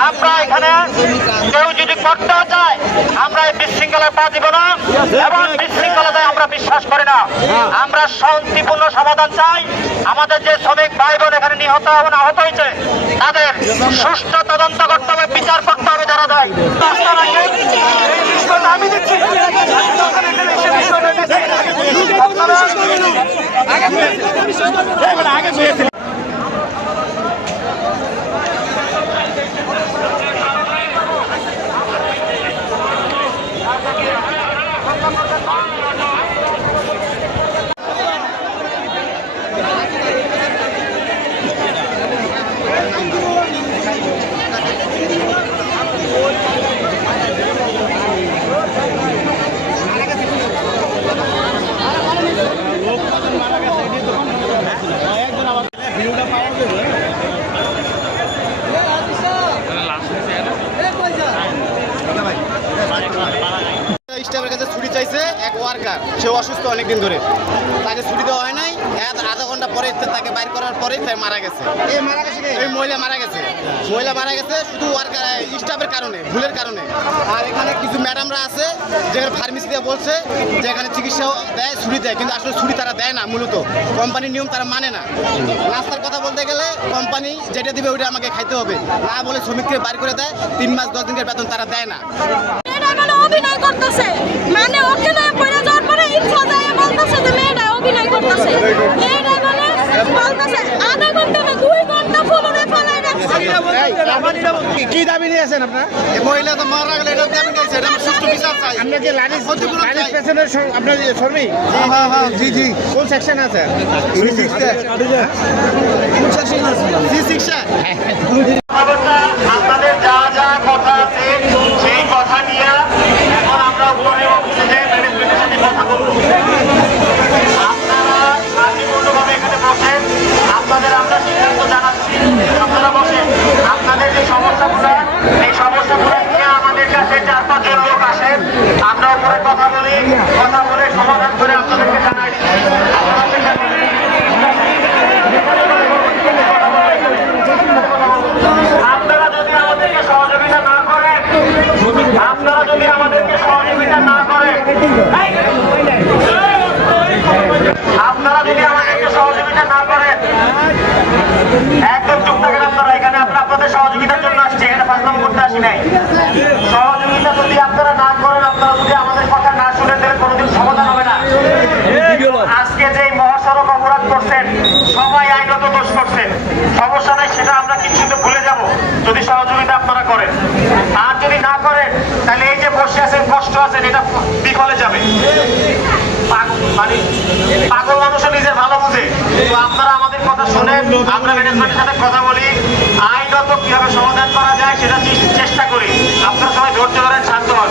আমরা এখানে কেউ যদি করতে চায় আমরা এই বিশৃঙ্খলায় পা দিব না, এবং বিশৃঙ্খলাতে আমরা বিশ্বাস করি না। আমরা শান্তিপূর্ণ সমাধান চাই। আমাদের যে শ্রমিক ভাই বোন এখানে নিহত এবং আহত হয়েছে, তাদের সুষ্ঠু তদন্ত করতে হবে, বিচার করতে হবে যারা দেয়। দিচ্ছি স্টাফের কাছে ছুটি চাইছে এক ওয়ার্কার সে অসুস্থ অনেকদিন ধরে। তাকে ছুটি দেওয়া হয় নাই। এক আধা ঘণ্টা পরে তাকে বাইর করার পরেই সে মারা গেছে। এই মহিলা মারা গেছে। মহিলা মারা গেছে শুধু ওয়ার্কার স্টাফের কারণে ভুলের কারণে। আর এখানে কিছু ম্যাডামরা আছে যেখানে ফার্মেসি দিয়ে বলছে যে এখানে চিকিৎসা দেয় ছুটি দেয়। কিন্তু আসলে ছুটি তারা দেয় না মূলত। কোম্পানির নিয়ম তারা মানে না। রাস্তার কথা বলতে গেলে কোম্পানি যেটা দিবে ওইটা আমাকে খাইতে হবে। না বলে শ্রমিককে বাইর করে দেয় তিন মাস দশ দিনের বেতন তারা দেয় না। অভিনয় করতেছে। মানে ওকে না পড়ে যাওয়ার পরে ইচ্ছা যায় বলতেছে যে মেয়েটা অভিনয় করতেছে। মেয়েটা মানে বলতেছে আধা ঘণ্টা না দুই ঘণ্টা ফোনে ফলাই রাখছে কি দাবি নিয়েছেন আপনার? মহিলা তো মারা গেলে এটা দাবি নিয়েছে এটা সুষ্ঠু বিচার চাই। আপনার কি লারিস লারিস। পেছনের আপনার যে শ্রমিক? হ্যাঁ হ্যাঁ জি জি। কোন সেকশন আছে? জি শিক্ষা অবস্থা আপনাদের যা যা কথা আছে সেই কথা নিয়ে এখন আমরা উপরে অফিসে যে ম্যানেজমেন্টের সাথে কথা বলব আপনারা শান্তিপূর্ণভাবে এখানে বসেন আপনাদের আমরা সিদ্ধান্ত জানাচ্ছি আপনারা বসেন আপনাদের যে সমস্যাগুলো এই সমস্যাগুলো নিয়ে আমাদের কাছে চার পাঁচজন লোক আসেন আমরা উপরে কথা বলি কথা বলে সমাধান করে আপনাদেরকে জানাই দিচ্ছি আপনারা সেখানে আপনারা যদি আমাদেরকে সহযোগিতা না করেন আপনারা যদি আমাদেরকে সহযোগিতা না করেন আপনারা যদি আমাদেরকে সমাধান হবে না। আজকে যে মহাসড়ক অপরাধ করছেন, সবাই আইনত দোষ করছেন। সমস্যা নাই, সেটা আমরা কিন্তু ভুলে যাব, যদি সহযোগিতা আপনারা করেন। আর যদি না করেন, তাহলে এই যে বসে আছেন এটা বিফলে যাবে পাগ- মানে পাগল মানুষও নিজের ভালো বুঝে তো আপনারা শুনেন আমরা ম্যানেজমেন্টের সাথে কীভাবে সমাধান করা যায় সেটা চেষ্টা করি। আপনারা সবাই ধৈর্য ধরেন, শান্ত হন।